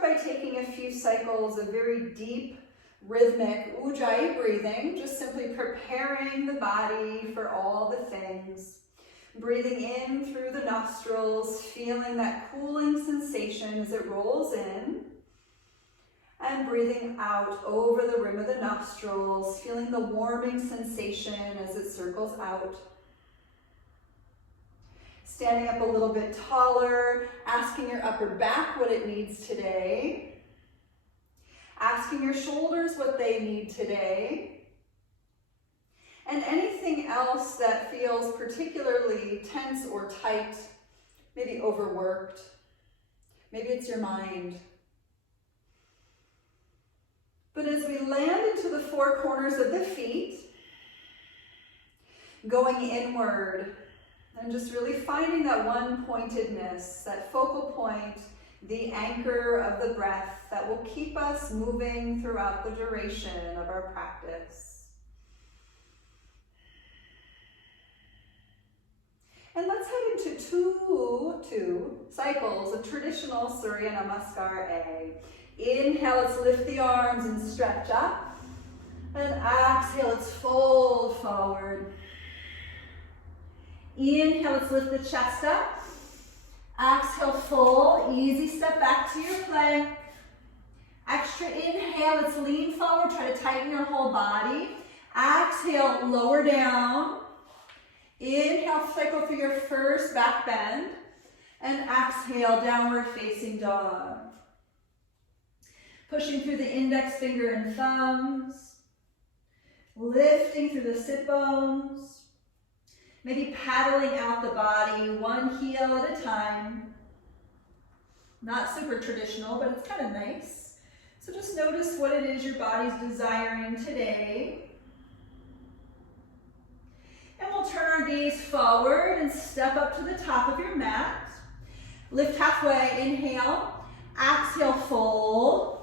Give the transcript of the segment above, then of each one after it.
start by taking a few cycles of very deep, rhythmic ujjayi breathing, just simply preparing the body for all the things. Breathing in through the nostrils, feeling that cooling sensation as it rolls in. And breathing out over the rim of the nostrils, feeling the warming sensation as it circles out. Standing up a little bit taller, asking your upper back what it needs today. Asking your shoulders what they need today. And anything else that feels particularly tense or tight, maybe overworked, maybe it's your mind. But as we land into the four corners of the feet, going inward, and just really finding that one pointedness, that focal point, the anchor of the breath that will keep us moving throughout the duration of our practice. And let's head into two cycles of traditional Surya Namaskar A. Inhale, let's lift the arms and stretch up. And exhale, let's fold forward. Inhale, let's lift the chest up. Exhale, fold. Easy step back to your plank. Extra inhale, let's lean forward. Try to tighten your whole body. Exhale, lower down. Inhale, cycle through your first back bend. And exhale, downward facing dog. Pushing through the index finger and thumbs. Lifting through the sit bones. Maybe paddling out the body, one heel at a time. Not super traditional, but it's kind of nice. So just notice what it is your body's desiring today. And we'll turn our gaze forward and step up to the top of your mat. Lift halfway, inhale. Exhale, fold.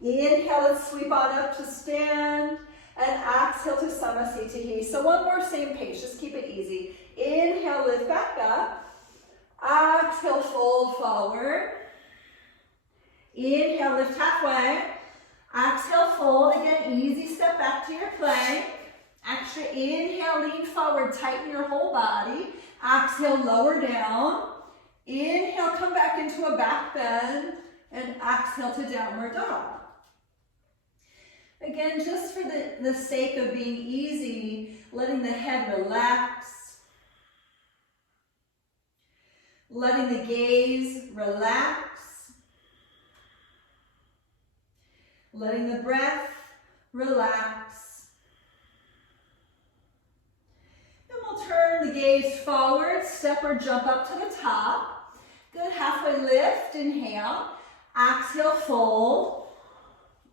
Inhale, let's sweep on up to stand. And exhale to Samasthiti. So one more, same pace, just keep it easy. Inhale, lift back up. Exhale, fold forward. Inhale, lift halfway. Exhale, fold. Again, easy step back to your plank. Extra inhale, lean forward, tighten your whole body. Exhale, lower down. Inhale, come back into a back bend. And exhale to downward dog. Again, just for the sake of being easy, letting the head relax. Letting the gaze relax. Letting the breath relax. Then we'll turn the gaze forward, step or jump up to the top. Good, halfway lift, inhale. Exhale, fold.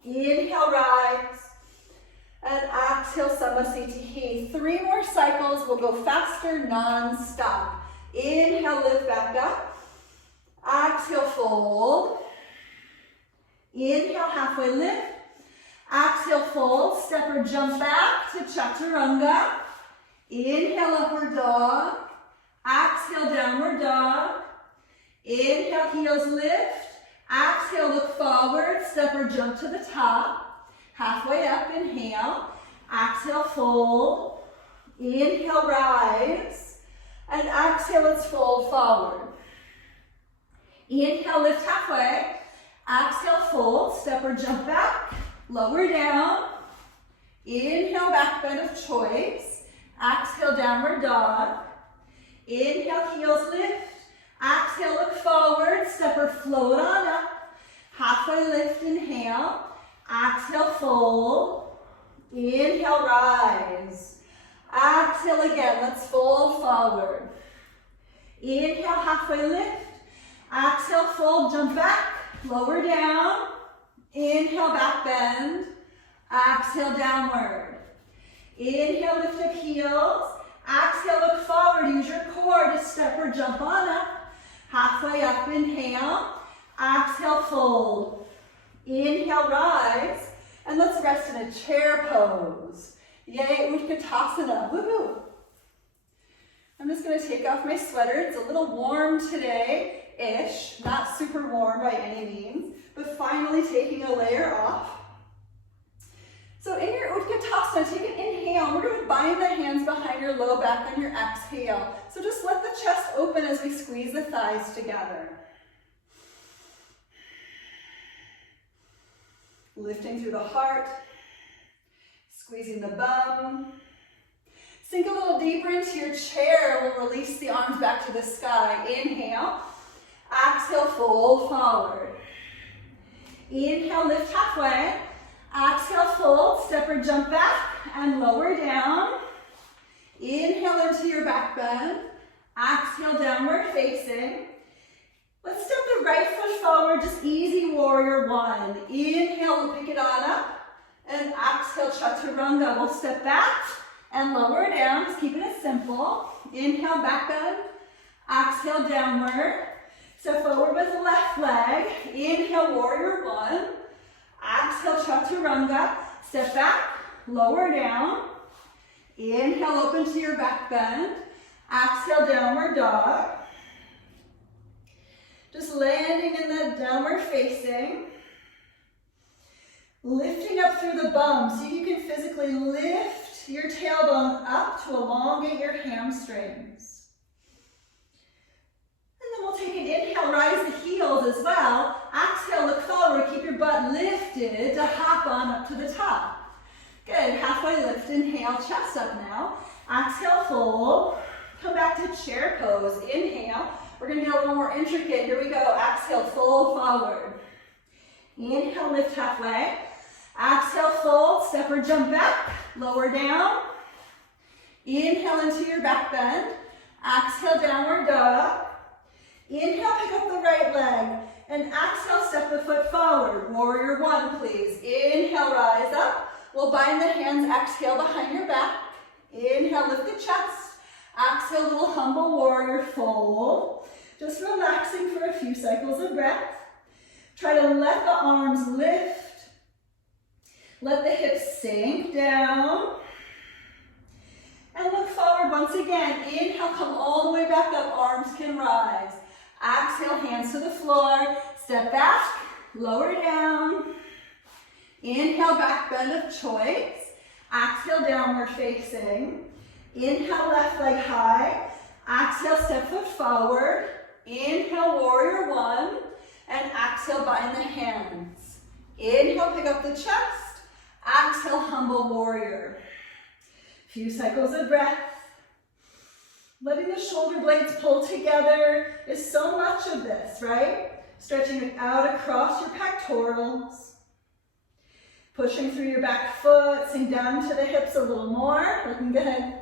Inhale, rise. And exhale, Samasthiti. 3 more cycles. We'll go faster, non-stop. Inhale, lift back up. Exhale, fold. Inhale, halfway lift. Exhale, fold. Step or jump back to Chaturanga. Inhale, upward dog. Exhale, downward dog. Inhale, heels lift. Exhale, look forward, step or jump to the top. Halfway up, inhale. Exhale, fold. Inhale, rise. And exhale, let's fold forward. Inhale, lift halfway. Exhale, fold, step or jump back. Lower down. Inhale, back bend of choice. Exhale, downward dog. Inhale, heels lift. Exhale, look forward, step or float on up. Halfway lift, inhale. Exhale, fold. Inhale, rise. Exhale again, let's fold forward. Inhale, halfway lift. Exhale, fold, jump back, lower down. Inhale, back bend. Exhale, downward. Inhale, lift up heels. Exhale, look forward, use your core to step or jump on up. Halfway up, inhale. Exhale, fold. Inhale, rise. And let's rest in a chair pose. Yay, Utkatasana. Woohoo. I'm just going to take off my sweater. It's a little warm today-ish, not super warm by any means, but finally taking a layer off. So in your Utkatasana, take an inhale. We're going to bind the hands behind your low back on your exhale. So just let the chest open as we squeeze the thighs together. Lifting through the heart, squeezing the bum. Sink a little deeper into your chair. We'll release the arms back to the sky. Inhale. Exhale, fold forward. Inhale, lift halfway. Exhale, fold, step or jump back and lower down. Inhale into your back bend. Exhale, downward facing. Let's step the right foot forward, just easy warrior one. Inhale, we'll pick it on up. And exhale, chaturanga. We'll step back and lower down, just keeping it simple. Inhale, back bend. Exhale, downward. Step forward with the left leg. Inhale, warrior one. Exhale, chaturanga. Step back, lower down. Inhale, open to your back bend. Exhale, downward dog. Just landing in the downward facing. Lifting up through the bum. See if you can physically lift your tailbone up to elongate your hamstrings. And then we'll take an inhale, rise the heels as well. Exhale, look forward, keep your butt lifted to hop on up to the top. Good, halfway lift, inhale, chest up now. Exhale, fold. Come back to chair pose. Inhale. We're going to get a little more intricate. Here we go. Exhale, fold forward. Inhale, lift halfway. Exhale, fold, step or jump back. Lower down. Inhale into your back bend. Exhale, downward dog. Inhale, pick up the right leg. And exhale, step the foot forward. Warrior one, please. Inhale, rise up. We'll bind the hands. Exhale, behind your back. Inhale, lift the chest. Exhale, little humble warrior fold. Just relaxing for a few cycles of breath. Try to let the arms lift. Let the hips sink down. And look forward once again. Inhale, come all the way back up. Arms can rise. Exhale, hands to the floor. Step back, lower down. Inhale, back bend of choice. Exhale, downward facing. Inhale, left leg high. Exhale, step foot forward. Inhale, warrior one. And exhale, bind the hands. Inhale, pick up the chest. Exhale, humble warrior. Few cycles of breath. Letting the shoulder blades pull together is so much of this, right? Stretching out across your pectorals. Pushing through your back foot, sink down to the hips a little more. Looking good.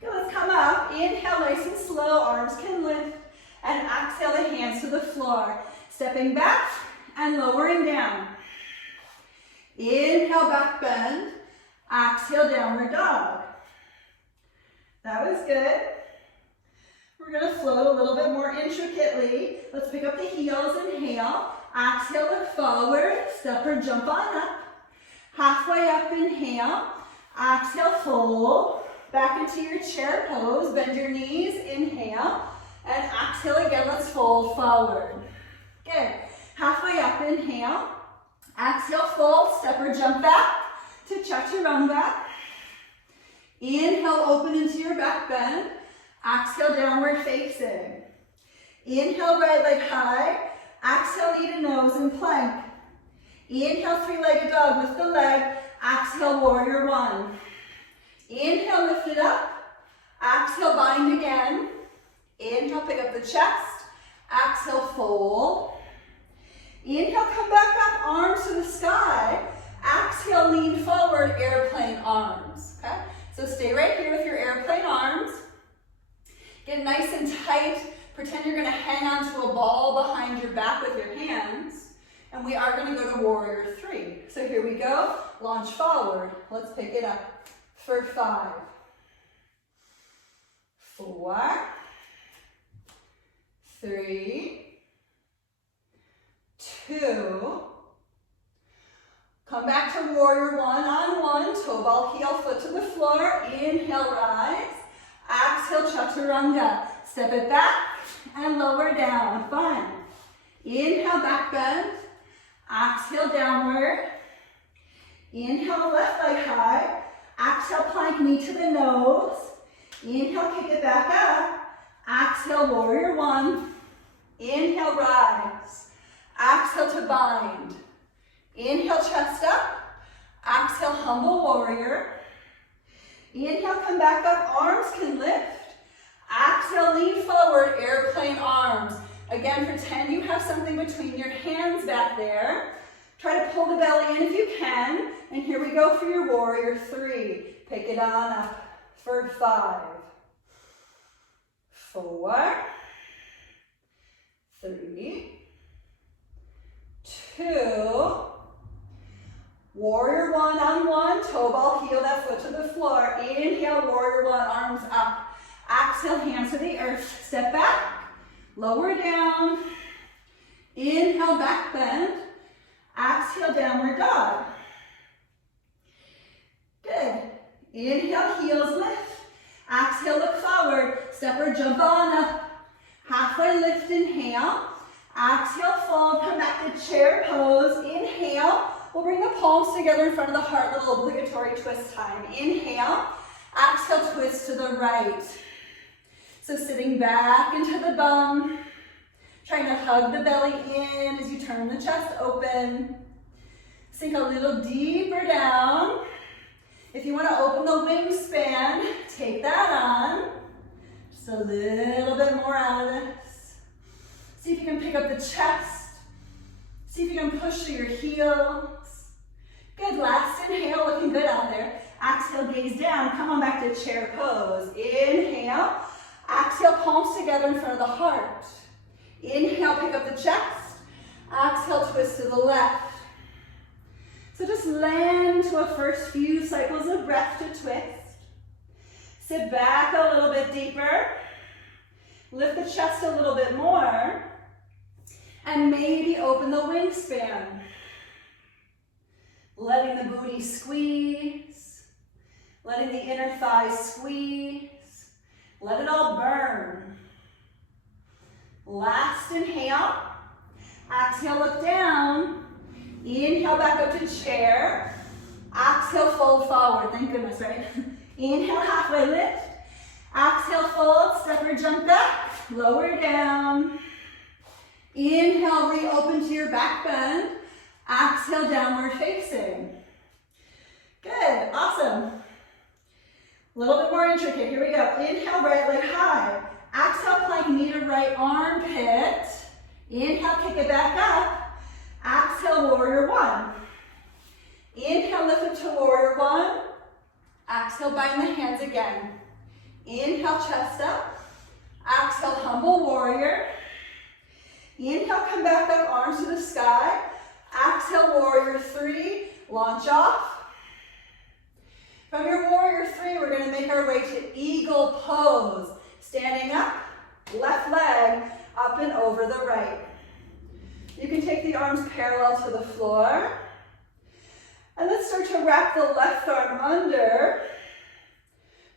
Good, let's come up. Inhale, nice and slow. Arms can lift. And exhale the hands to the floor. Stepping back and lowering down. Inhale, back bend. Exhale, downward dog. That was good. We're going to float a little bit more intricately. Let's pick up the heels. Inhale. Exhale, look forward. Step or jump on up. Halfway up, inhale. Exhale, fold. Back into your chair pose. Bend your knees. Inhale. And exhale again. Let's fold forward. Good. Halfway up, inhale. Exhale, fold. Step or jump back to chaturanga. Inhale, open into your back bend. Exhale, downward facing. Inhale, right leg high. Exhale, knee to nose and plank. Inhale, three-legged dog, lift the leg. Exhale, warrior one. Inhale, lift it up. Exhale, bind again. Inhale, pick up the chest. Exhale, fold. Inhale, come back up, arms to the sky. Exhale, lean forward, airplane arms. Okay? So stay right here with your airplane arms. Get nice and tight. Pretend you're going to hang onto a ball behind your back with your hands. And we are going to go to warrior three. So here we go. Launch forward. Let's pick it up for 5, 4, 3, 2. Come back to warrior one on one. Toe ball, heel, foot to the floor. Inhale, rise. Exhale, chaturanga. chaturanga. Step it back and lower down. Fun. Inhale, back bend. Exhale, downward. Inhale, left leg high. Exhale, plank knee to the nose. Inhale, kick it back up. Exhale, warrior one. Inhale, rise. Exhale to bind. Inhale, chest up. Exhale, humble warrior. Inhale, come back up. Arms can lift. Exhale, lean forward, airplane arms. Again, pretend you have something between your hands back there. Try to pull the belly in if you can. And here we go for your warrior three. Pick it on up for 5, 4, 3, 2, warrior one on one, toe ball, heel that foot to the floor. Inhale, warrior one, arms up. Exhale, hands to the earth. Step back, lower down. Inhale, back bend. Exhale, downward dog. Good. Inhale, heels lift. Exhale, look forward. Step or jump on up. Halfway lift, inhale. Exhale, fold, come back to chair pose. Inhale. We'll bring the palms together in front of the heart, little obligatory twist time. Inhale. Exhale, twist to the right. So sitting back into the bum. Trying to hug the belly in as you turn the chest open. Sink a little deeper down. If you want to open the wingspan, take that on. Just a little bit more out of this. See if you can pick up the chest. See if you can push through your heels. Good, last inhale, looking good out there. Exhale, gaze down, come on back to chair pose. Inhale, exhale, palms together in front of the heart. Inhale, pick up the chest. Exhale, twist to the left. So just land to a first few cycles of breath to twist. Sit back a little bit deeper. Lift the chest a little bit more. And maybe open the wingspan. Letting the booty squeeze. Letting the inner thighs squeeze. Let it all burn. Last inhale. Exhale, look down. Inhale, back up to chair. Exhale, fold forward. Thank goodness, right? Inhale, halfway lift. Exhale, fold, step or jump back. Lower down. Inhale, reopen to your back bend. Exhale, downward facing. Good, awesome. A little bit more intricate, here we go. Inhale, right leg high. Exhale, plank knee to right armpit. Inhale, kick it back up. Exhale, warrior one. Inhale, lift up to warrior one. Exhale, bind the hands again. Inhale, chest up. Exhale, humble warrior. Inhale, come back up, arms to the sky. Exhale, warrior three, launch off. From your warrior three, we're gonna make our way to eagle pose. Standing up, left leg up and over the right. You can take the arms parallel to the floor. And let's start to wrap the left arm under.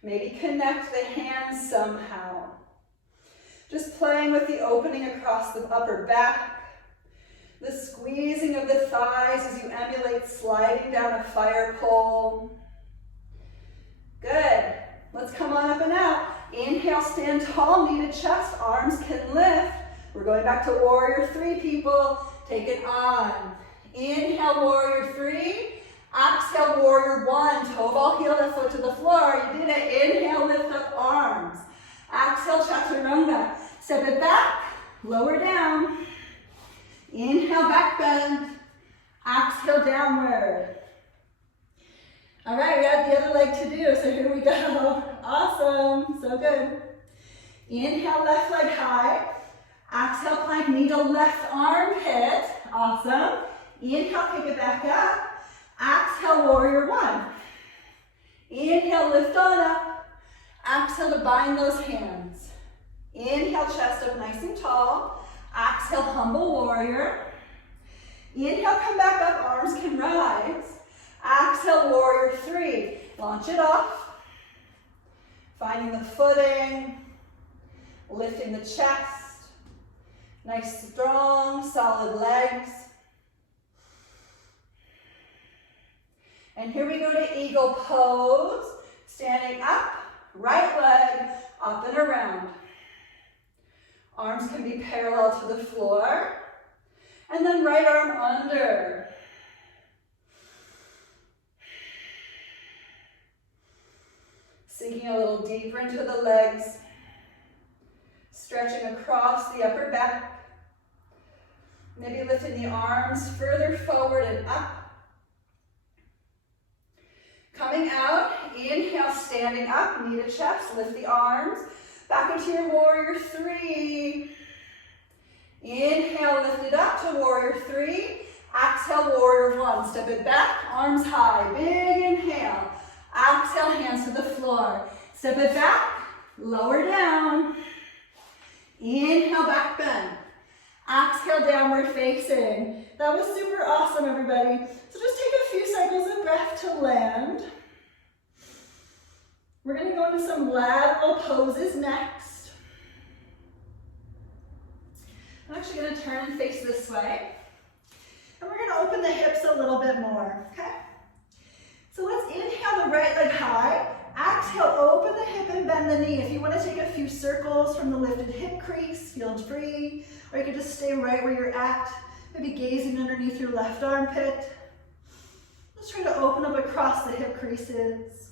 Maybe connect the hands somehow. Just playing with the opening across the upper back. The squeezing of the thighs as you emulate sliding down a fire pole. Good. Let's come on up and out. Inhale, stand tall, knee to chest, arms can lift. We're going back to warrior three, people. Take it on. Inhale, warrior three. Exhale, warrior one. Toe ball, heel that foot to the floor. You did it. Inhale, lift up arms. Exhale, chaturanga. Step it back, lower down. Inhale, back bend. Exhale, downward. All right, we have the other leg to do, so here we go. Awesome, so good. Inhale, left leg high. Exhale, plank knee to left armpit. Awesome. Inhale, kick it back up. Exhale, warrior one. Inhale, lift on up. Exhale to bind those hands. Inhale, chest up nice and tall. Exhale, humble warrior. Inhale, come back up, arms can rise. Exhale, warrior three. Launch it off. Finding the footing. Lifting the chest. Nice, strong, solid legs. And here we go to eagle pose. Standing up, right leg up and around. Arms can be parallel to the floor. And then right arm under. Sinking a little deeper into the legs. Stretching across the upper back. Maybe lifting the arms further forward and up. Coming out, inhale, standing up, knee to chest, lift the arms. Back into your warrior three. Inhale, lift it up to warrior three. Exhale, warrior one. Step it back, arms high. Big inhale. Exhale, hands to the floor. Step it back, lower down. Inhale, back bend. Exhale, downward facing. That was super awesome, everybody. So just take a few cycles of breath to land. We're going to go into some lateral poses next. I'm actually going to turn and face this way. And we're going to open the hips a little bit more, okay? So let's inhale the right leg high. Exhale, open the hip and bend the knee. If you want to take a few circles from the lifted hip crease, feel free. Or you can just stay right where you're at. Maybe gazing underneath your left armpit. Let's try to open up across the hip creases.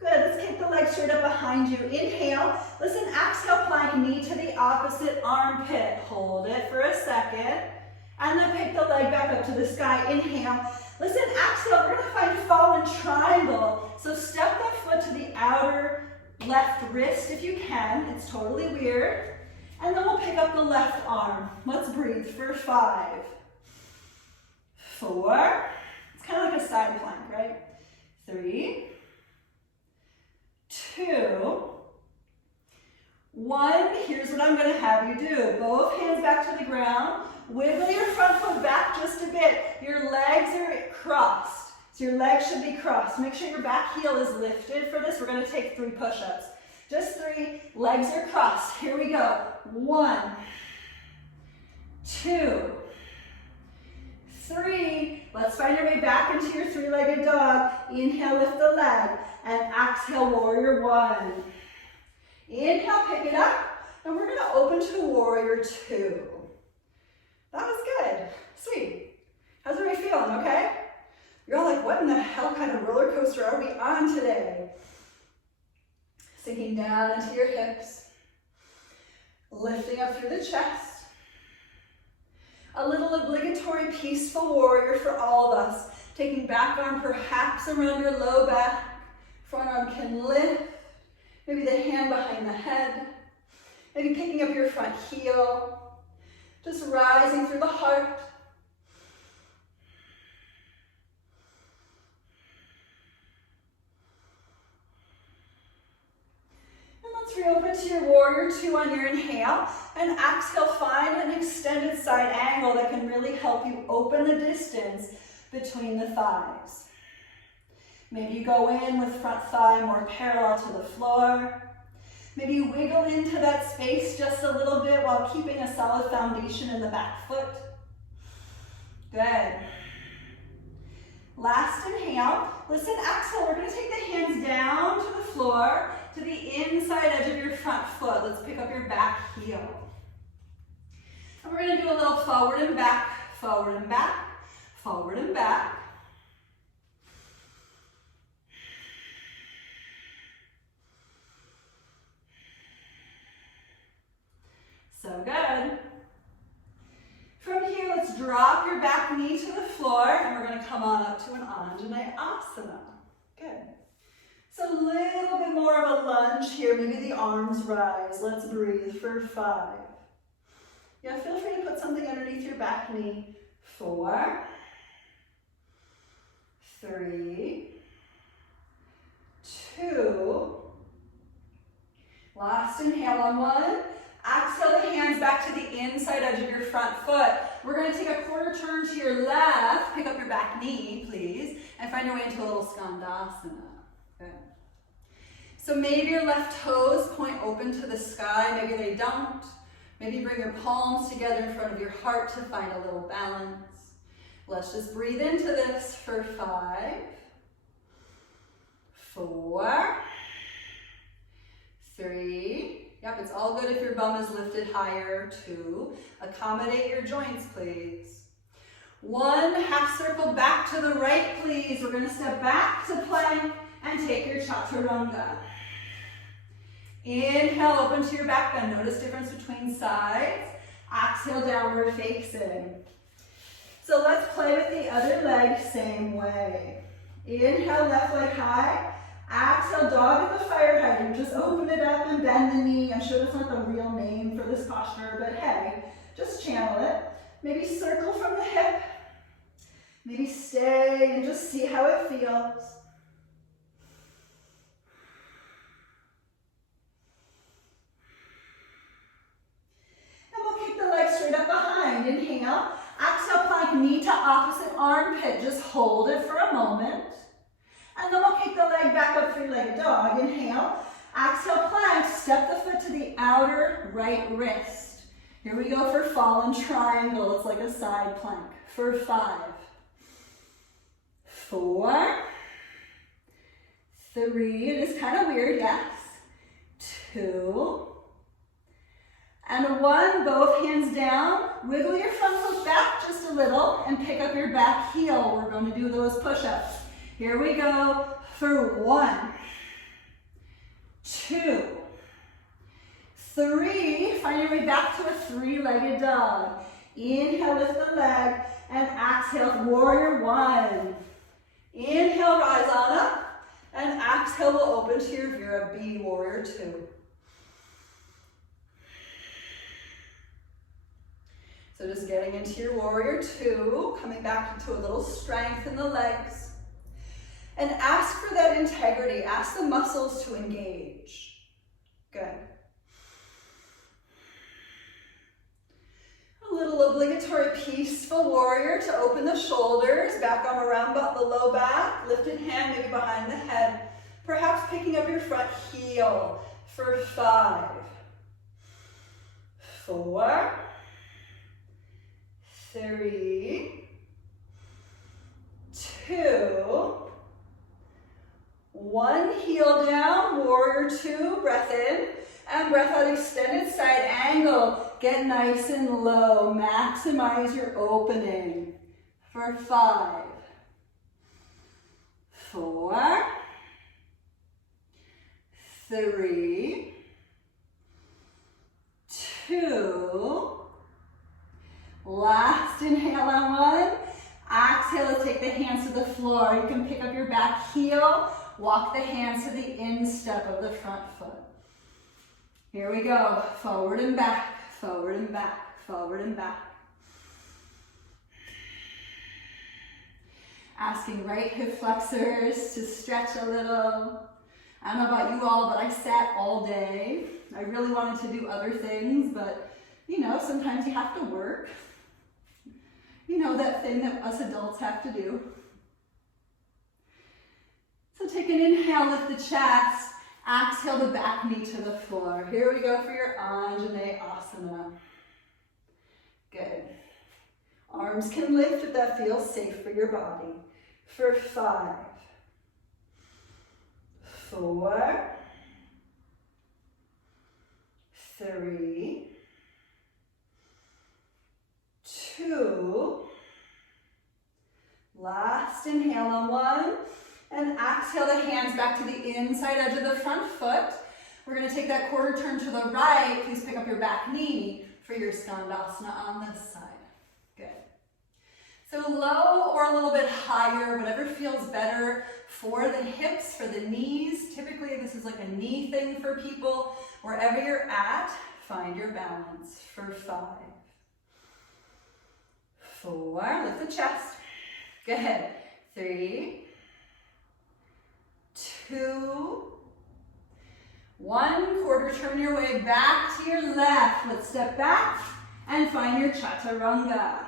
Good, let's kick the legs straight up behind you. Inhale, listen, exhale, plank, knee to the opposite armpit. Hold it for a second. And then pick the leg back up to the sky. Inhale. Listen, exhale, we're gonna find fallen triangle. So step that foot to the outer left wrist if you can. It's totally weird. And then we'll pick up the left arm. Let's breathe for 5, 4. It's kind of like a side plank, right? 3, 2, 1. Here's what I'm gonna have you do. Both hands back to the ground. Wiggle your front foot back just a bit. Your legs are crossed. So your legs should be crossed. Make sure your back heel is lifted for this. We're going to take 3 push-ups. Just 3. Legs are crossed. Here we go. 1, 2, 3. Let's find our way back into your 3-legged dog. Inhale, lift the leg. And exhale, warrior 1. Inhale, pick it up. And we're going to open to warrior 2. That was good. Sweet. How's everybody feeling, okay? You're all like, what in the hell kind of roller coaster are we on today? Sinking down into your hips. Lifting up through the chest. A little obligatory peaceful warrior for all of us. Taking back arm perhaps around your low back. Front arm can lift. Maybe the hand behind the head. Maybe picking up your front heel. Just rising through the heart. And let's reopen to your warrior 2 on your inhale. And exhale, find an extended side angle that can really help you open the distance between the thighs. Maybe you go in with front thigh more parallel to the floor. Maybe you wiggle into that space just a little bit while keeping a solid foundation in the back foot. Good. Last inhale. Listen, exhale. We're going to take the hands down to the floor, to the inside edge of your front foot. Let's pick up your back heel. And we're going to do a little forward and back, forward and back, forward and back. So good. From here, let's drop your back knee to the floor, and we're going to come on up to an Anjaneyasana. Good. So a little bit more of a lunge here. Maybe the arms rise. Let's breathe for 5. Yeah, feel free to put something underneath your back knee. 4, 3, 2. Last inhale on 1. Exhale the hands back to the inside edge of your front foot. We're going to take a quarter turn to your left. Pick up your back knee, please. And find your way into a little skandasana. Good. So maybe your left toes point open to the sky, maybe they don't. Maybe bring your palms together in front of your heart to find a little balance. Let's just breathe into this for 5, 4, 3. Yep, it's all good if your bum is lifted higher. 2. Accommodate your joints, please. 1. Half circle back to the right, please. We're going to step back to plank and take your chaturanga. Inhale, open to your back bend. Notice difference between sides. Exhale, downward facing. So let's play with the other leg, same way. Inhale, left leg high. Exhale, dog in the fire hydrant. Just open it up and bend the knee. I'm sure that's not the real name for this posture, but hey, just channel it. Maybe circle from the hip. Maybe stay and just see how it feels. And we'll kick the legs straight up behind. Inhale. Exhale, plank, knee to opposite armpit. Just hold it for a moment. And then we'll kick the leg back up, 3-legged dog. Inhale. Exhale, plank. Step the foot to the outer right wrist. Here we go for fallen triangle. It's like a side plank. For 5, 4, 3. It is kind of weird, yes. 2. And 1, both hands down. Wiggle your front foot back just a little and pick up your back heel. We're going to do those push-ups. Here we go for 1, 2, 3. Find your way back to a 3-legged dog. Inhale, lift the leg, and exhale, warrior 1. Inhale, rise on up, and exhale will open to your Vira B, warrior 2. So just getting into your warrior 2, coming back into a little strength in the legs. And ask for that integrity. Ask the muscles to engage. Good. A little obligatory peaceful warrior to open the shoulders, back arm around the low back, lifted hand maybe behind the head. Perhaps picking up your front heel for 5, 4, 3, 2, 1, heel down, warrior 2, breath in, and breath out, extended side angle. Get nice and low, maximize your opening for 5, 4, 3, 2, last inhale on 1, exhale, let's take the hands to the floor. You can pick up your back heel, walk the hands to the instep of the front foot. Here we go, forward and back, forward and back, forward and back. Asking right hip flexors to stretch a little. I don't know about you all, but I sat all day. I really wanted to do other things, but you know, sometimes you have to work. You know, that thing that us adults have to do. So take an inhale, lift the chest. Exhale the back knee to the floor. Here we go for your Anjaneyasana. Good. Arms can lift if that feels safe for your body. For 5, 4, 3, 2, last inhale on 1, and exhale the hands back to the inside edge of the front foot. We're going to take that quarter turn to the right. Please pick up your back knee for your skandasana on this side. Good. So low or a little bit higher, whatever feels better for the hips, for the knees. Typically this is like a knee thing for people. Wherever you're at, find your balance for 5, 4, lift the chest. Good. 3, 2, 1, quarter turn your way back to your left. Let's step back and find your chaturanga.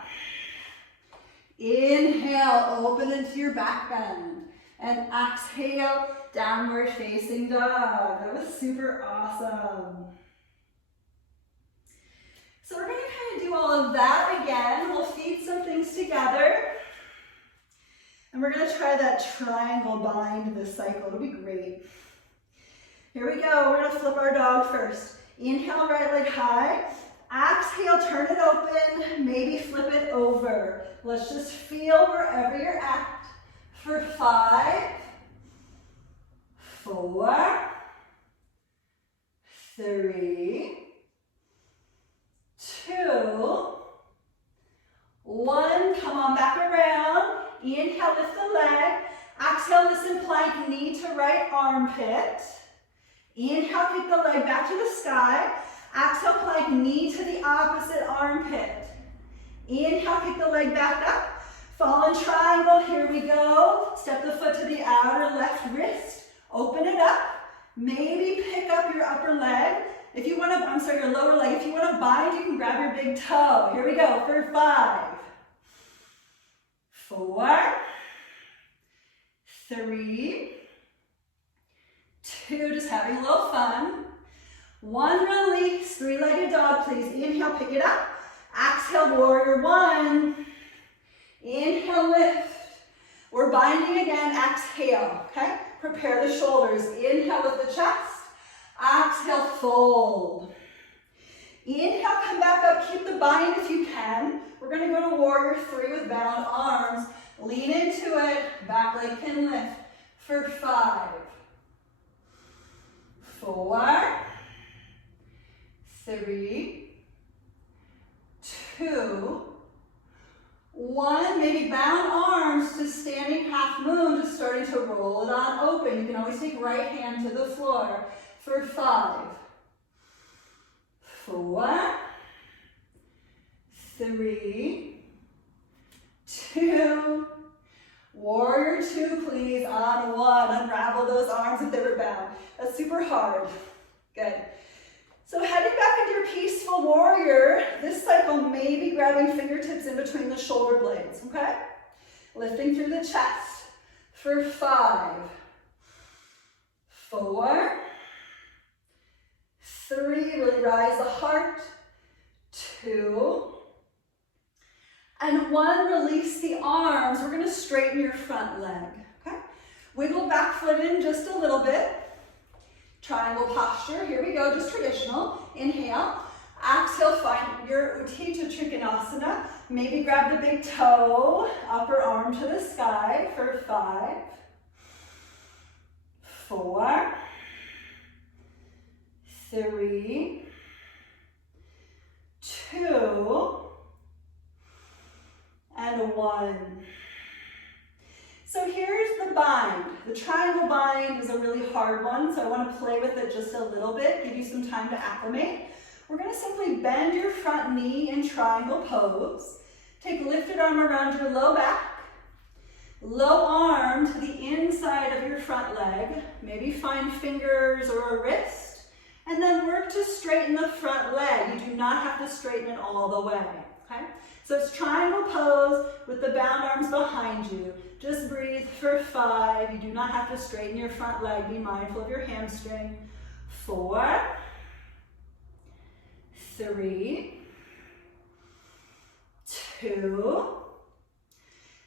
Inhale, open into your back bend. And exhale, downward facing dog. That was super awesome. So we're going to kind of do all of that again. We'll feed some things together. And we're going to try that triangle bind this cycle. It'll be great. Here we go. We're going to flip our dog first. Inhale, right leg high. Exhale, turn it open. Maybe flip it over. Let's just feel wherever you're at. For 5, 4, 3, 2, 1. Come on back around. Inhale, lift the leg. Exhale, listen, plank, knee to right armpit. Inhale, kick the leg back to the sky. Exhale, plank, knee to the opposite armpit. Inhale, kick the leg back up. Fallen triangle, here we go. Step the foot to the outer left wrist. Open it up. Maybe pick up your upper leg. If you want to, your lower leg. If you want to bind, you can grab your big toe. Here we go for 5, 4, 3, 2, just having a little fun. 1, release, three-legged dog, please. Inhale, pick it up. Exhale, warrior 1. Inhale, lift. We're binding again, exhale, okay? Prepare the shoulders. Inhale with the chest. Exhale, fold. Inhale, come back up, keep the bind if you can. We're gonna go to warrior 3 with bound arms. Lean into it, back leg can lift for 5, 4, 3, 2, 1, maybe bound arms to standing half moon, just starting to roll it on open. You can always take right hand to the floor for 5, 4, 3, 2, warrior 2, please, on 1. Unravel those arms if they were bound. That's super hard. Good. So heading back into your peaceful warrior, this cycle may be grabbing fingertips in between the shoulder blades, okay? Lifting through the chest for 5, 4, 3, really rise the heart, 2, and 1, release the arms. We're gonna straighten your front leg, okay? Wiggle back foot in just a little bit. Triangle posture, here we go, just traditional. Inhale, exhale, find your Utthita Trikonasana. Maybe grab the big toe, upper arm to the sky for 5, 4, 3, 2, and 1. So here's the bind. The triangle bind is a really hard one, so I want to play with it just a little bit, give you some time to acclimate. We're going to simply bend your front knee in triangle pose. Take lifted arm around your low back, low arm to the inside of your front leg. Maybe find fingers or a wrist, and then work to straighten the front leg. You do not have to straighten it all the way, okay? So it's triangle pose with the bound arms behind you. Just breathe for 5. You do not have to straighten your front leg. Be mindful of your hamstring. 4, 3, 2.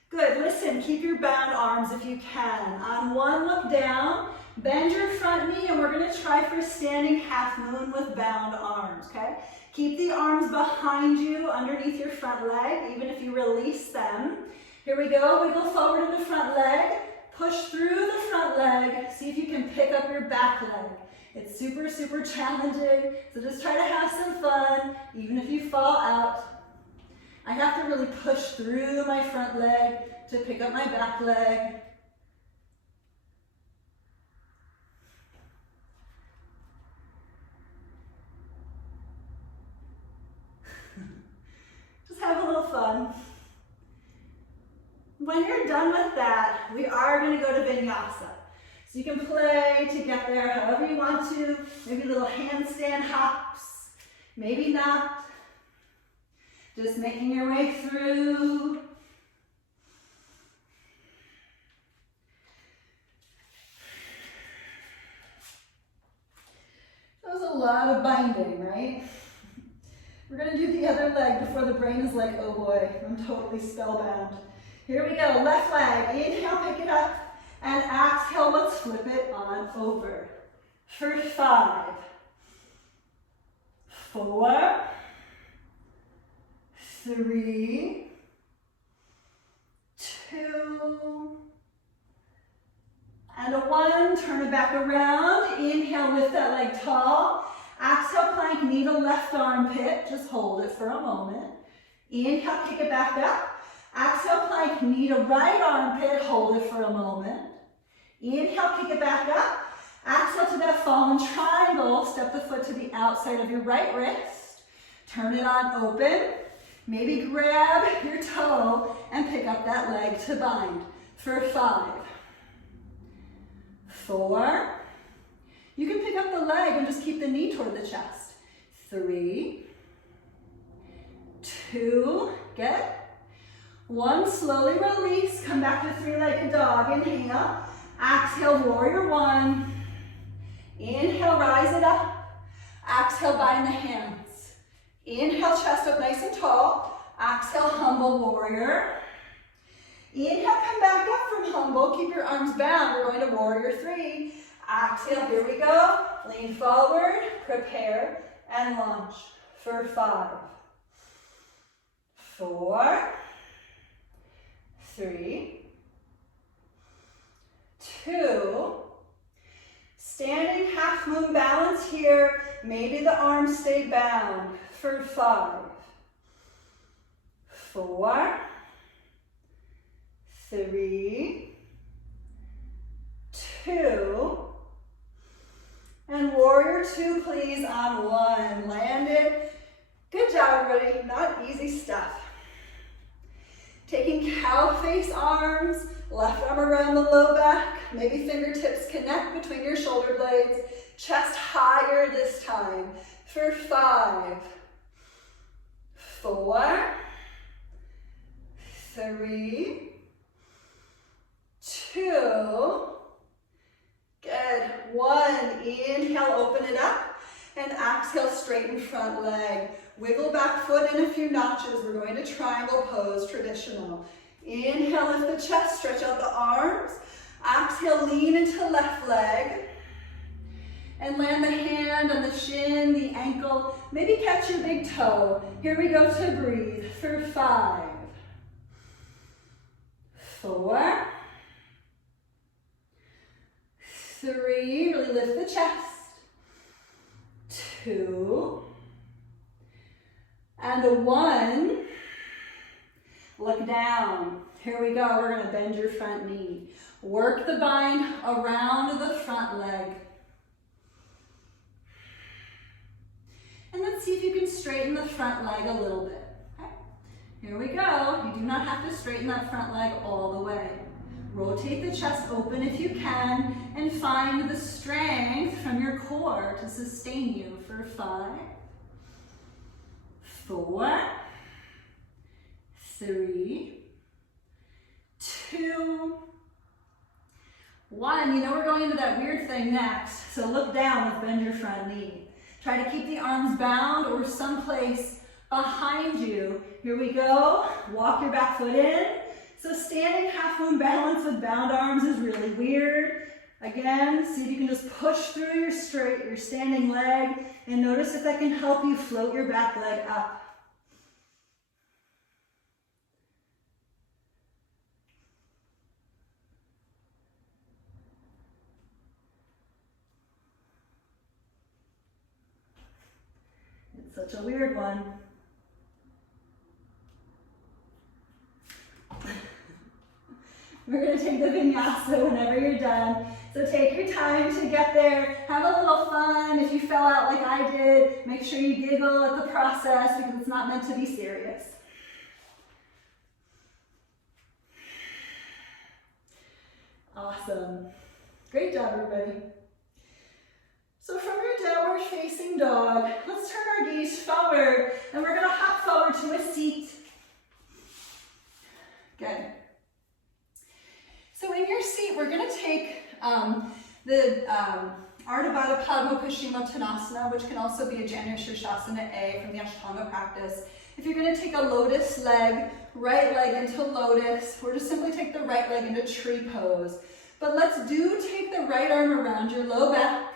Good, listen, keep your bound arms if you can. On 1, look down, bend your front knee, and we're gonna try for standing half moon with bound arms, okay? Keep the arms behind you, underneath your front leg, even if you release them. Here we go, wiggle forward in the front leg, push through the front leg, see if you can pick up your back leg. It's super, super challenging, so just try to have some fun, even if you fall out. I have to really push through my front leg to pick up my back leg. Just have a little fun. When you're done with that, we are going to go to Vinyasa. So you can play to get there however you want to. Maybe little handstand hops, maybe not. Just making your way through. lot of binding, right? We're gonna do the other leg before the brain is like, oh boy, I'm totally spellbound. Here we go, left leg, inhale, pick it up, and exhale, let's flip it on over. For 5, 4, 3, 2, and a 1. Turn it back around. Inhale, lift that leg tall. Exhale, plank, knee to left armpit. Just hold it for a moment. Inhale, kick it back up. Exhale, plank, knee to right armpit. Hold it for a moment. Inhale, kick it back up. Exhale to that fallen triangle. Step the foot to the outside of your right wrist. Turn it on open. Maybe grab your toe and pick up that leg to bind. For 5, 4. You can pick up the leg and just keep the knee toward the chest. 3, 2, good. 1, slowly release. Come back to 3-legged dog. Inhale. Exhale, warrior 1. Inhale, rise it up. Exhale, bind the hands. Inhale, chest up nice and tall. Exhale, humble warrior. Inhale, come back up from humble. Keep your arms bound. We're going to warrior 3. Exhale, here we go. Lean forward, prepare, and launch. For 5, 4, 3, 2, standing half moon balance here. Maybe the arms stay bound. For 5, 4, 3, 2, and warrior 2, please, on 1. Landed. Good job, everybody. Not easy stuff. Taking cow face arms, left arm around the low back. Maybe fingertips connect between your shoulder blades. Chest higher this time. For 5, 4, 3, 2, good. 1, inhale, open it up, and exhale, straighten front leg. Wiggle back foot in a few notches. We're going to triangle pose, traditional. Inhale, lift the chest, stretch out the arms. Exhale, lean into left leg. And land the hand on the shin, the ankle. Maybe catch your big toe. Here we go to breathe. For 5, 4, 3, really lift the chest. 2, and a 1. Look down. Here we go. We're going to bend your front knee. Work the bind around the front leg. And let's see if you can straighten the front leg a little bit. Okay. Here we go. You do not have to straighten that front leg all the way. Rotate the chest open if you can, and find the strength from your core to sustain you. For 5, 4, 3, 2, 1. You know we're going into that weird thing next, so look down with bend your front knee. Try to keep the arms bound or someplace behind you. Here we go. Walk your back foot in. So standing half moon balance with bound arms is really weird. Again, see if you can just push through your standing leg, and notice if that can help you float your back leg up. It's such a weird one. We're going to take the Vinyasa whenever you're done. So take your time to get there. Have a little fun. If you fell out like I did, make sure you giggle at the process because it's not meant to be serious. Awesome. Great job, everybody. So from your downward facing dog, let's turn our gaze forward, and we're going to hop forward to a seat. Good. So in your seat, we're going to take the Ardha Baddha Padma Paschimottanasana, which can also be a Janu Shirshasana A from the Ashtanga practice. If you're going to take a lotus leg, right leg into lotus, or just simply take the right leg into tree pose. But let's take the right arm around your low back.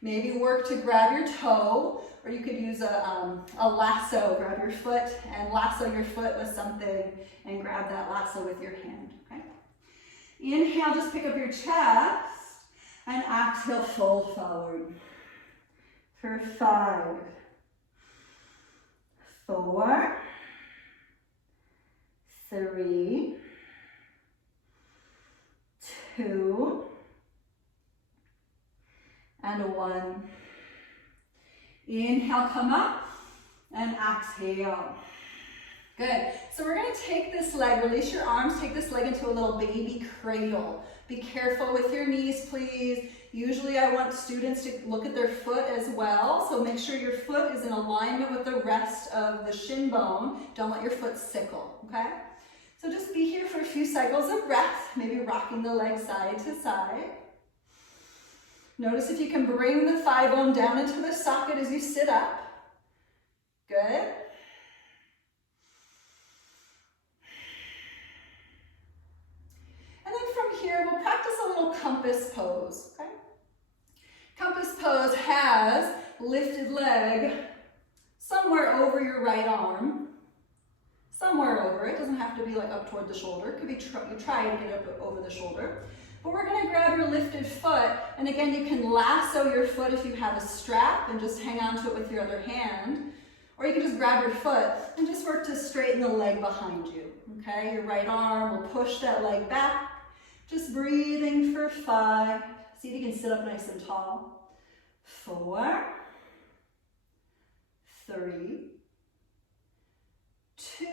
Maybe work to grab your toe, or you could use a lasso. Grab your foot and lasso your foot with something and grab that lasso with your hand, okay? Inhale, just pick up your chest, and exhale, fold forward. For 5, 4, 3, 2, and 1. Inhale, come up, and exhale. Good. So we're going to take this leg, release your arms, take this leg into a little baby cradle. Be careful with your knees, please. Usually I want students to look at their foot as well, so make sure your foot is in alignment with the rest of the shin bone. Don't let your foot sickle, okay? So just be here for a few cycles of breath, maybe rocking the leg side to side. Notice if you can bring the thigh bone down into the socket as you sit up. Good. And then from here, we'll practice a little compass pose, okay? Compass pose has lifted leg somewhere over your right arm. Somewhere over it, doesn't have to be like up toward the shoulder. It could be you try to get up over the shoulder. But we're going to grab your lifted foot, and again, you can lasso your foot if you have a strap and just hang on to it with your other hand. Or you can just grab your foot and just work to straighten the leg behind you, okay? Your right arm will push that leg back. Just breathing for 5. See if you can sit up nice and tall. 4, 3, 2,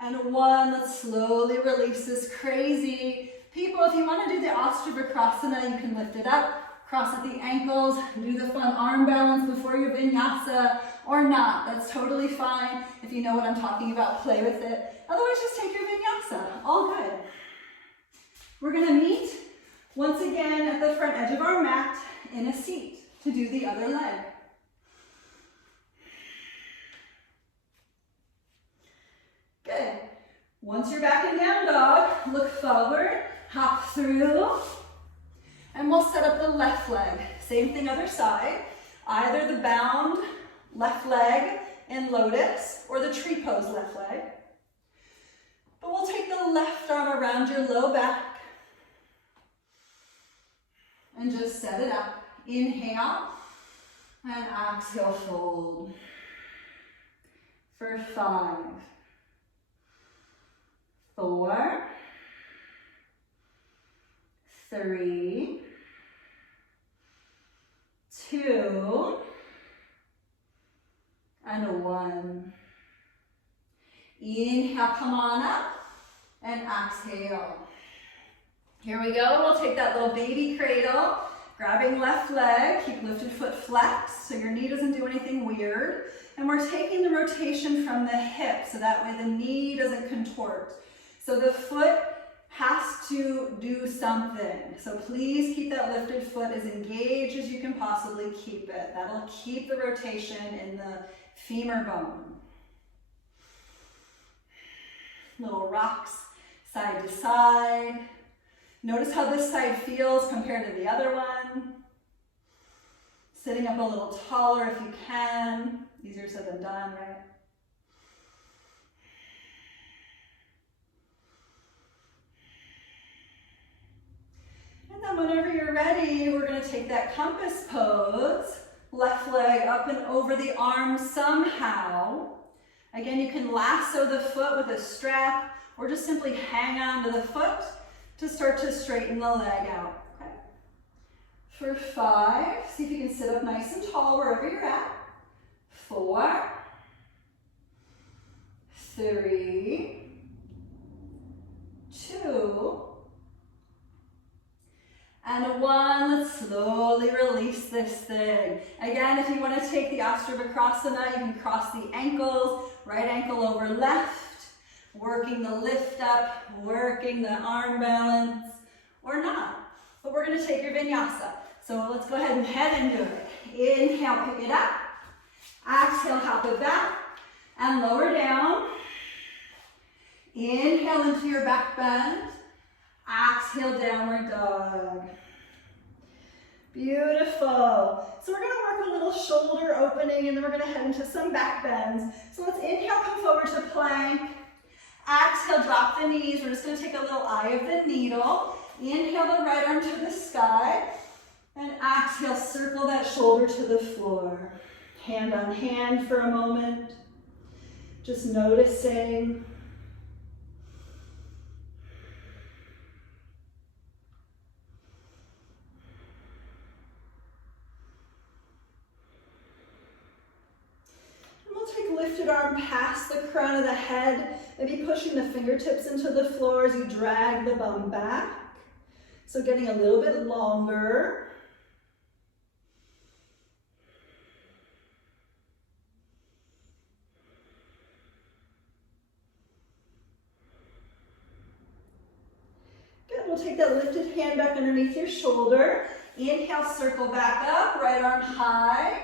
and 1. Let's slowly release this crazy. People, if you want to do the Ostravakrasana, you can lift it up, cross at the ankles, do the fun arm balance before your Vinyasa, or not. That's totally fine. If you know what I'm talking about, play with it. Otherwise, just take your Vinyasa. All good. We're going to meet once again at the front edge of our mat in a seat to do the other leg. Good. Once you're back in down dog, look forward, hop through, and we'll set up the left leg. Same thing other side. Either the bound left leg in lotus or the tree pose left leg. But we'll take the left arm around your low back and just set it up. Inhale and exhale, fold. For 5, 4, 3, 2, and 1. Inhale, come on up, and exhale. Here we go. We'll take that little baby cradle, grabbing left leg, keep lifted foot flexed so your knee doesn't do anything weird. And we're taking the rotation from the hip so that way the knee doesn't contort. So the foot has to do something. So please keep that lifted foot as engaged as you can possibly keep it. That'll keep the rotation in the femur bone. Little rocks side to side. Notice how this side feels compared to the other one. Sitting up a little taller if you can. Easier said than done, right? And then whenever you're ready, we're going to take that compass pose. Left leg up and over the arm somehow. Again, you can lasso the foot with a strap or just simply hang on to the foot to start to straighten the leg out. Okay. For 5, see if you can sit up nice and tall wherever you're at. 4, 3, 2, and 1. Let's slowly release this thing. Again, if you want to take the Ostravakrasana, you can cross the ankles, right ankle over left, working the lift up, working the arm balance, or not. But we're we're gonna take your vinyasa. So let's go ahead and head into it. Inhale, pick it up. Exhale, hop it back and lower down. Inhale into your back bend. Exhale, downward dog. Beautiful. So we're going to work a little shoulder opening and then we're going to head into some back bends. So let's inhale, come forward to plank. Exhale, drop the knees. We're just going to take a little eye of the needle. Inhale the right arm to the sky. And exhale, circle that shoulder to the floor. Hand on hand for a moment. Just noticing. Lifted arm past the crown of the head, maybe pushing the fingertips into the floor as you drag the bum back. So getting a little bit longer. Good, we'll take that lifted hand back underneath your shoulder. Inhale, circle back up, right arm high.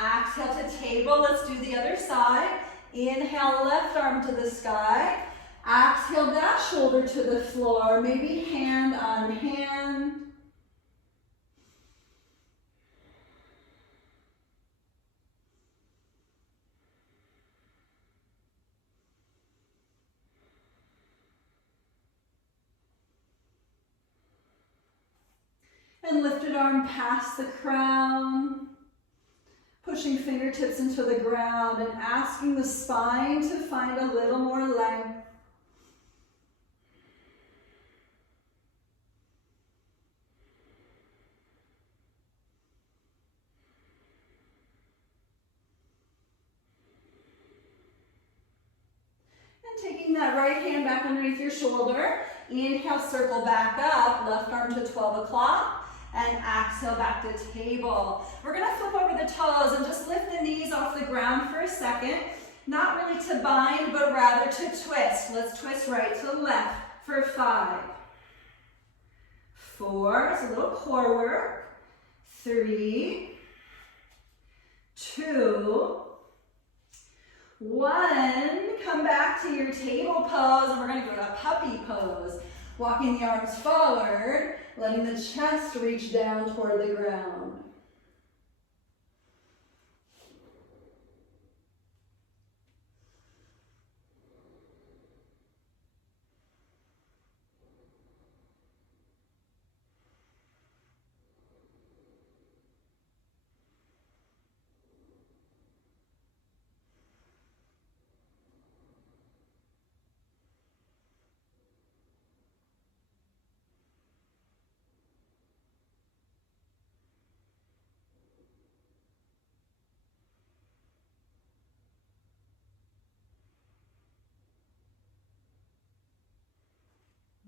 Exhale to table. Let's do the other side. Inhale, left arm to the sky. Exhale, that shoulder to the floor. Maybe hand on hand. And lifted arm past the crown. Pushing fingertips into the ground and asking the spine to find a little more length. And taking that right hand back underneath your shoulder, inhale, circle back up, left arm to 12 o'clock. And exhale back to table. We're going to flip over the toes and just lift the knees off the ground for a second. Not really to bind, but rather to twist. Let's twist right to left for 5, 4, it's a little core work. 3, 2, 1. Come back to your table pose and we're going to go to puppy pose. Walking the arms forward, letting the chest reach down toward the ground.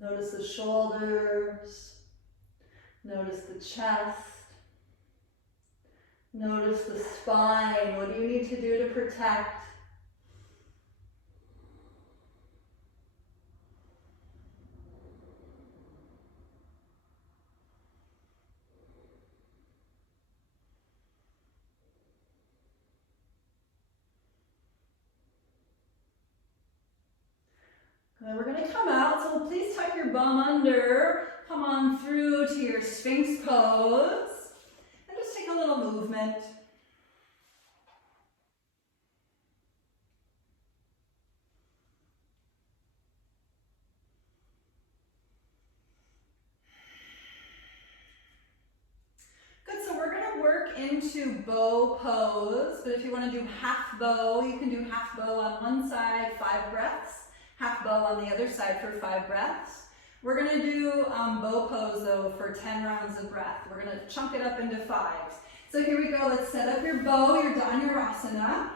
Notice the shoulders, notice the chest, notice the spine. What do you need to do to protect? And we're going to come out, so please tuck your bum under, come on through to your Sphinx Pose, and just take a little movement. Good, so we're going to work into bow pose, but if you want to do half bow, you can do half bow on one side, 5 breaths. Half bow on the other side for 5 breaths. We're going to do bow pose though for 10 rounds of breath. We're going to chunk it up into 5s. So here we go. Let's set up your bow, your Dhanurasana.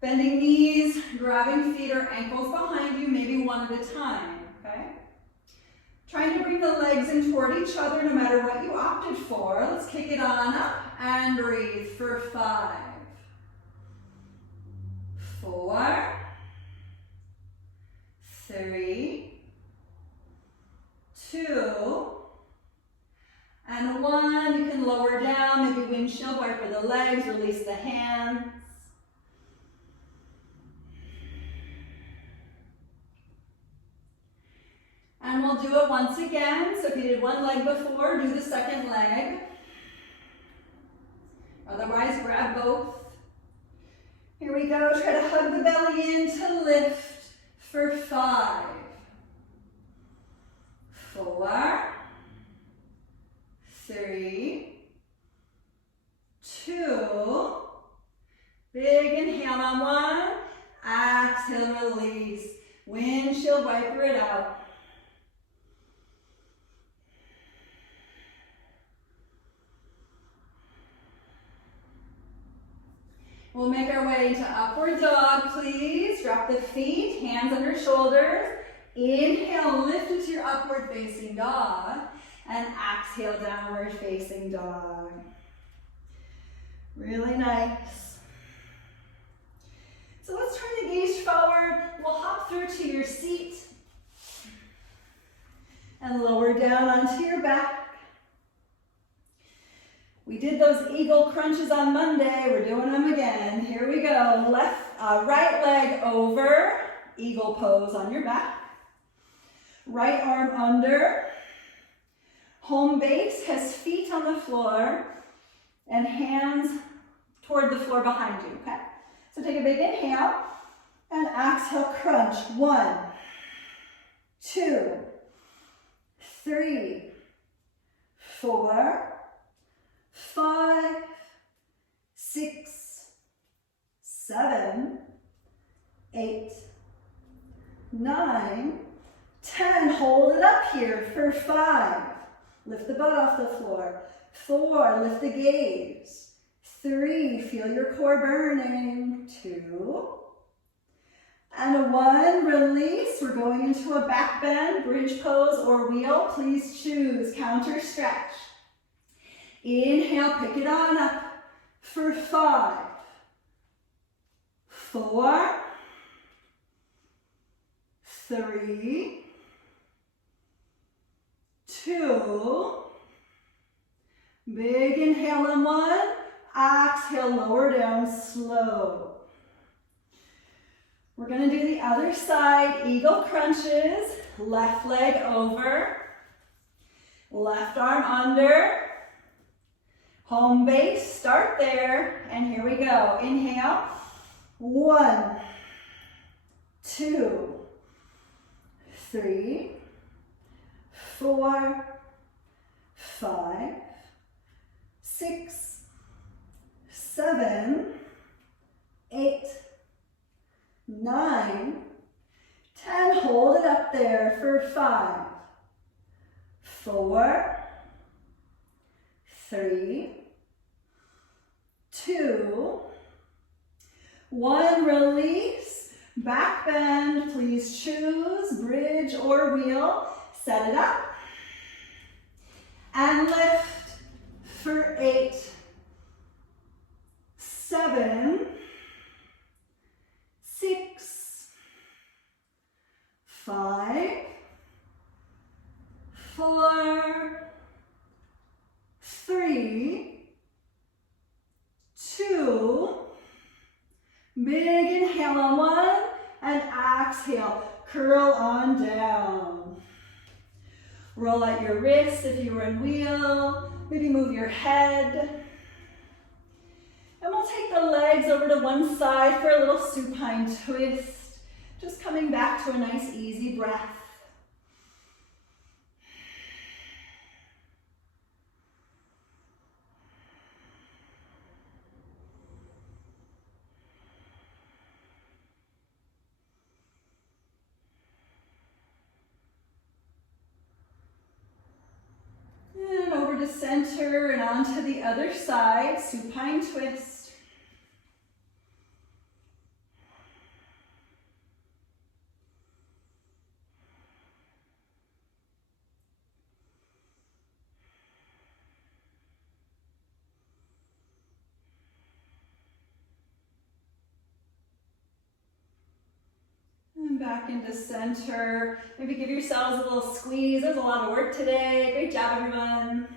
Bending knees, grabbing feet or ankles behind you, maybe one at a time. Okay? Trying to bring the legs in toward each other no matter what you opted for. Let's kick it on up and breathe for 5, 4, 3, 2, And one, you can lower down, maybe windshield wiper the legs, release the hands. And we'll do it once again. So if you did one leg before, do the second leg. Otherwise, grab both. Here we go. Try to hug the belly in to lift for 5, 4, 3, 2. Big inhale on 1. Exhale, release. Windshield wiper it out. We'll make our way into upward dog, please. Drop the feet, hands under shoulders. Inhale, lift into your upward facing dog. And exhale, downward facing dog. Really nice. So let's turn the gaze forward. We'll hop through to your seat. And lower down onto your back. We did those eagle crunches on Monday. We're doing them again. Here we go. Right leg over. Eagle pose on your back. Right arm under. Home base has feet on the floor and hands toward the floor behind you. Okay? So take a big inhale and exhale, crunch. 1, 2, 3, 4, 5, 6, 7, 8, 9, 10. Hold it up here for 5. Lift the butt off the floor. 4, lift the gaze. 3, feel your core burning. 2, and 1, release. We're going into a back bend, bridge pose, or wheel. Please choose, counter stretch. Inhale, pick it on up for 5, 4, 3, 2, big inhale on 1, exhale, lower down, slow. We're going to do the other side, eagle crunches, left leg over, left arm under. Home base, start there, and here we go. Inhale, 1, 2, 3, 4, 5, 6, 7, 8, 9, 10. Hold it up there for 5, 4, 3, 2, 1, release, back bend, please choose, bridge or wheel, set it up, and lift for 8, 7, 6, 5, 4, 3, 2, big inhale on 1, and exhale, curl on down. Roll out your wrists if you were in wheel, maybe move your head. And we'll take the legs over to one side for a little supine twist, just coming back to a nice easy breath. To center and onto the other side, supine twist. And back into center. Maybe give yourselves a little squeeze. There's a lot of work today. Great job, everyone.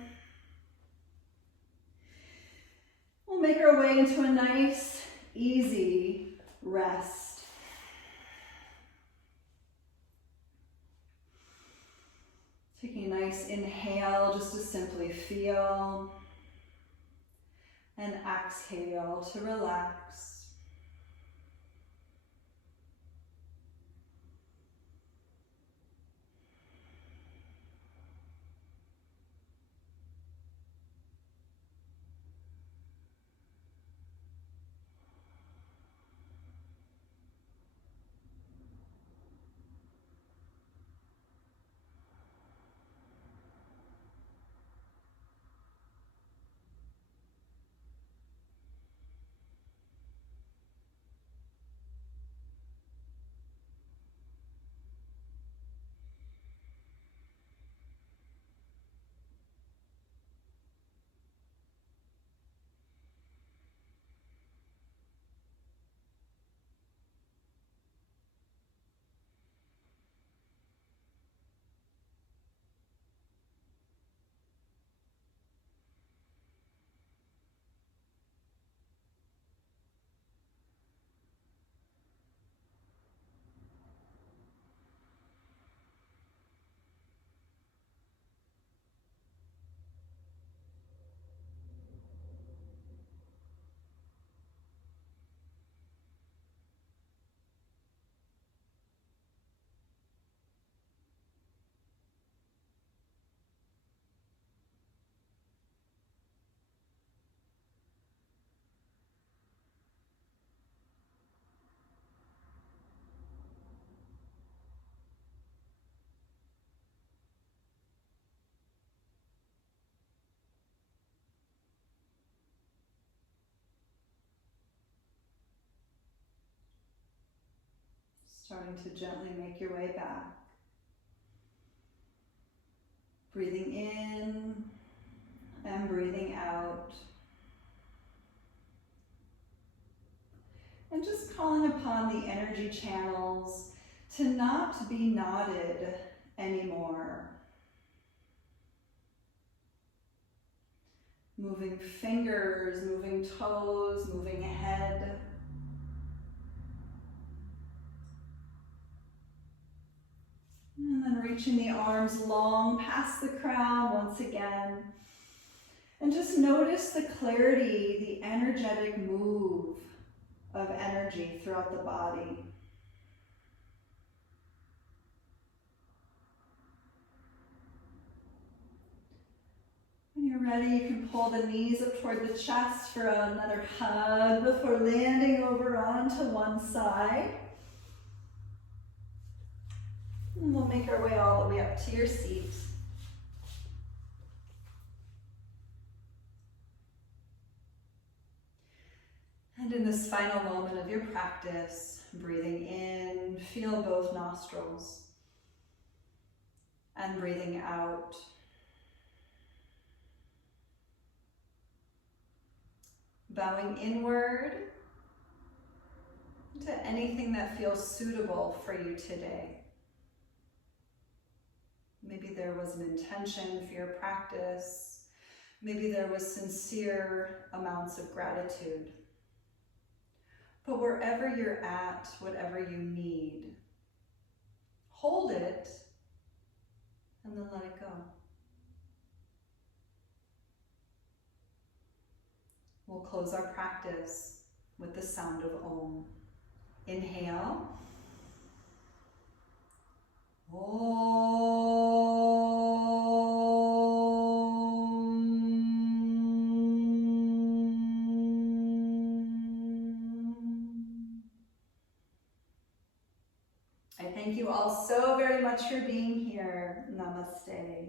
make our way into a nice, easy rest. Taking a nice inhale just to simply feel, and exhale to relax. Starting to gently make your way back. Breathing in and breathing out. And just calling upon the energy channels to not be knotted anymore. Moving fingers, moving toes, moving head. And then reaching the arms long past the crown once again. And just notice the clarity, the energetic move of energy throughout the body. When you're ready, you can pull the knees up toward the chest for another hug before landing over onto one side. And we'll make our way all the way up to your seat. And in this final moment of your practice, breathing in, feel both nostrils. And breathing out. Bowing inward to anything that feels suitable for you today. Maybe there was an intention for your practice. Maybe there was sincere amounts of gratitude. But wherever you're at, whatever you need, hold it and then let it go. We'll close our practice with the sound of Om. Inhale. I thank you all so very much for being here. Namaste.